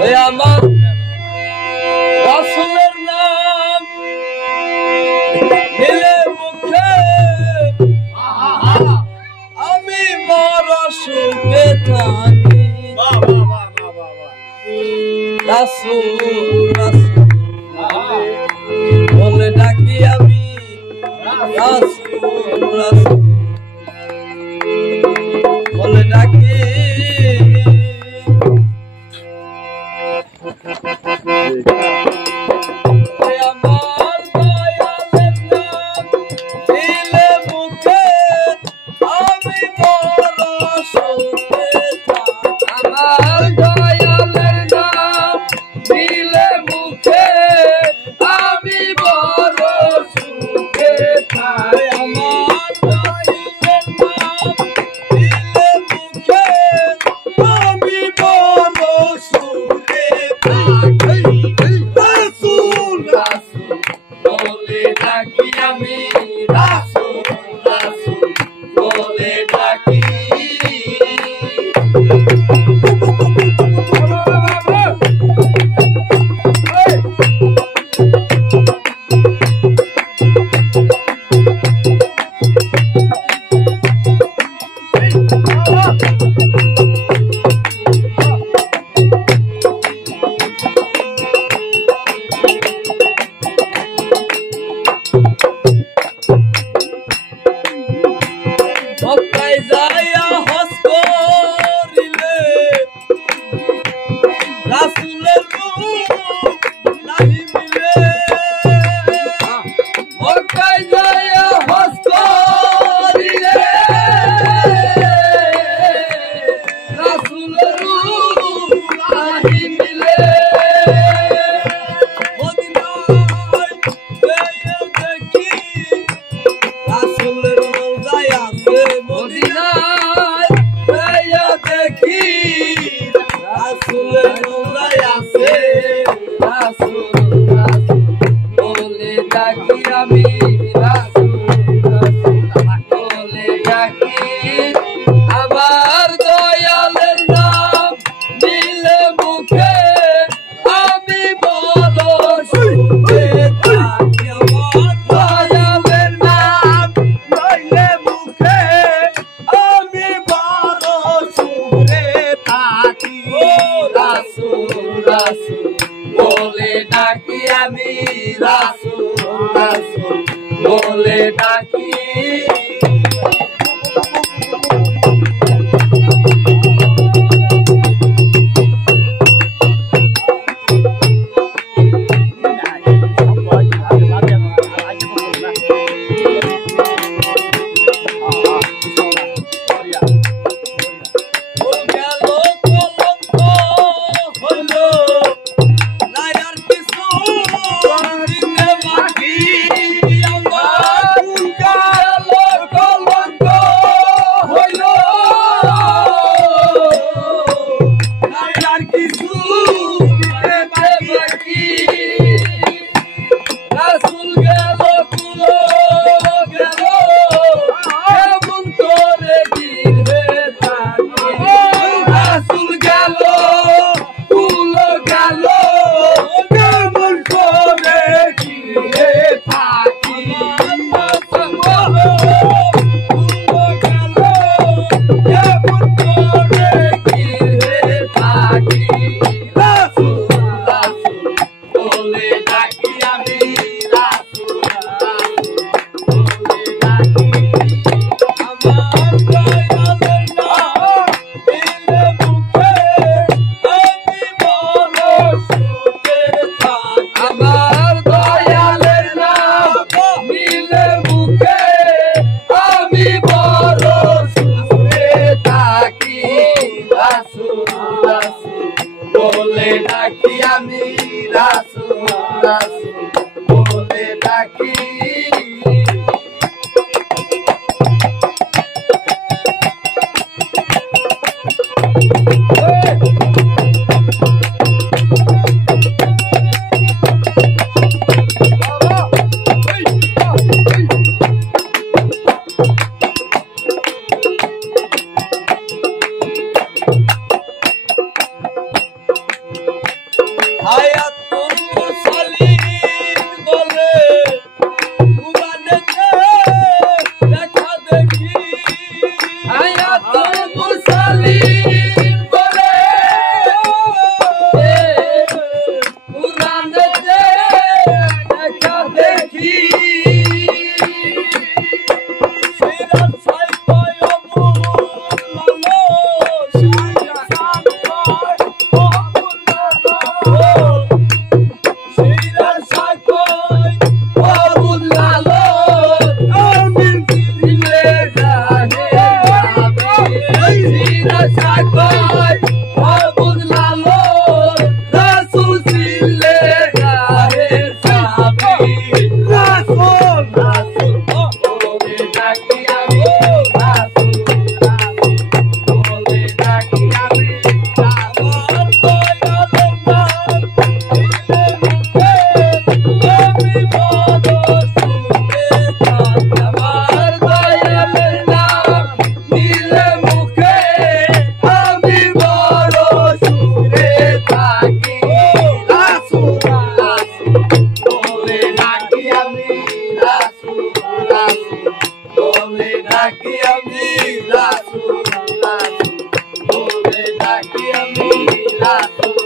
ওই আমার রাসূলের নাম নিলে মুখে আমি বড় সুখে থাকি। রাসূল রাসূল বলে ডাকি আমি রাসূল রাসূল বলে ডাকি। আমার দয়ালের নাম নিলে মুখে আমি বড় সুখে থাকি। আমার দয়ালের নাম নিলে মুখে আমি বড় সুখে থাকি। আমার দয়ালের নাম নিলে মুখে আমি বড় সুখে থাকি। রাসূল রাসূল বলে ডাকি আমি রাসূল রাসূল বলে ডাকি। মক্কায় যাইয়া হজ করিলে রাসূলের রূপ নাহি মিলে। মক্কায় যাইয়া হজ করিলে রাসূলের রূপ নাহি মিলে। মদিনায় যাইয়া দেখি রাসূলের রওজায় আছে। মদিনায় যাইয়া দেখি রাসূলের রওজায় আছে। রাসূল রাসূল বলে ডাকি আমি রাসূল রাসূল বলে ডাকি। আমার দয়ালের নাম নিলে মুখে আমি বড় সুখে থাকি। আমার দয়ালের নাম নিলে মুখে আমি বড় সুখে থাকি। রাসূল রাসূল বলে ডাকি আমি রাসূল রাসূল বলে ডাকি। বলে ডাকি আমি রাসূল রাসূল বলে ডাকি। হায়াতুল মুরসালিন বলে কুরআনেতে দেখা দেখি হায়াতুল মুরসালিন বলে কুরআনেতে দেখা দেখি সিরাত সাইকয় অবুলালো সিরাত সাইকয় Rasul, Rasul, Rasul, Rasul, Rasul, Rasul,